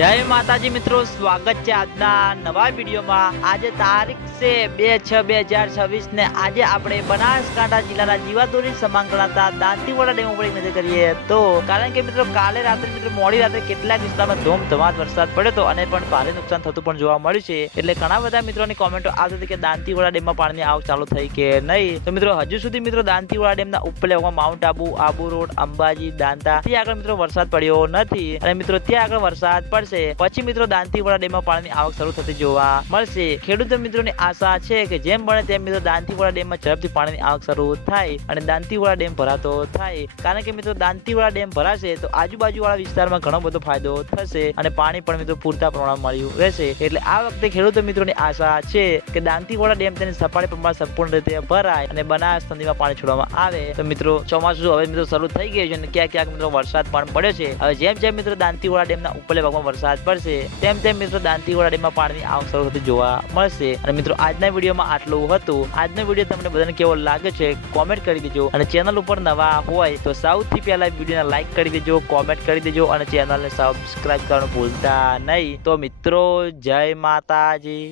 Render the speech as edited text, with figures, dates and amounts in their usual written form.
જય માતાજી મિત્રો, સ્વાગત છે આજના નવા વિડીયોમાં। આજે તારીખ છે 2/6/2026 ને આજે આપણે બનાસકાંઠા જિલ્લાના જીવાદોરી સમાન ગણાતા દાંતીવાડા ડેમ ઉપર નજર કરીએ તો કારણ કે મિત્રો કાલે રાત્રે મિત્રો મોડી રાત્રે કેટલાક વિસ્તારમાં ધોધમાર વરસાદ પડ્યો હતો અને પણ ભારે નુકસાન થતું પણ જોવા મળ્યું છે। એટલે ઘણા બધા મિત્રોની કોમેન્ટો આવતી હતી કે દાંતીવાડા ડેમમાં પાણીની આવક ચાલુ થઈ કે નહીં। તો મિત્રો હજુ સુધી મિત્રો દાંતીવાડા ડેમના ઉપલે માઉન્ટ આબુ રોડ, અંબાજી, દાંતા ત્યાં આગળ મિત્રો વરસાદ પડ્યો નથી અને મિત્રો ત્યાં આગળ વરસાદ પડશે પછી મિત્રો દાંતીવાડા ડેમમાં પાણીની આવક શરૂ થતી જોવા મળશે। ખેડૂતો મિત્રોની આશા છે કે જેમ બને તેમ મિત્રો દાંતીવાડા ડેમમાં ઝડપથી પાણીની આવક શરૂ થાય અને દાંતીવાડા ડેમ ભરાતો થાય, કારણ કે મિત્રો દાંતીવાડા ડેમ ભરાશે તો આજુબાજુવાળા વિસ્તારમાં ઘણો બધો ફાયદો થશે અને પાણી પણ મિત્રો પૂરતા પ્રમાણમાં મળ્યું રહેશે। એટલે આ વખતે ખેડૂતો મિત્રોની આશા છે કે દાંતીવાડા ડેમ તેની સપાટી પ્રમાણ સંપૂર્ણ રીતે ભરાય અને બનાસ નદીમાં પાણી છોડવામાં આવે। તો મિત્રો ચોમાસું હવે મિત્રો શરૂ થઈ ગયું છે અને ક્યાંક ક્યાંક મિત્રો વરસાદ પણ પડ્યો છે। હવે જેમ જેમ મિત્રો દાંતીવાડા ડેમના ઉપરલે ભાગમાં વરસાદ પડશે તેમ તેમ મિત્રો દાંતીવાડા ડેમમાં પાણીની આવક શરૂ થતી જોવા મળશે। અને મિત્રો આજના વિડીયોમાં આટલું હતું। આજનો વિડીયો તમને બધાને કેવો લાગે છે કોમેન્ટ કરી દેજો અને ચેનલ ઉપર નવા હોય તો સૌથી પહેલા વિડીયોને લાઈક કરી દેજો, કોમેન્ટ કરી દેજો અને ચેનલને સબસ્ક્રાઇબ કરવાનું ભૂલતા નહીં। તો મિત્રો જય માતાજી।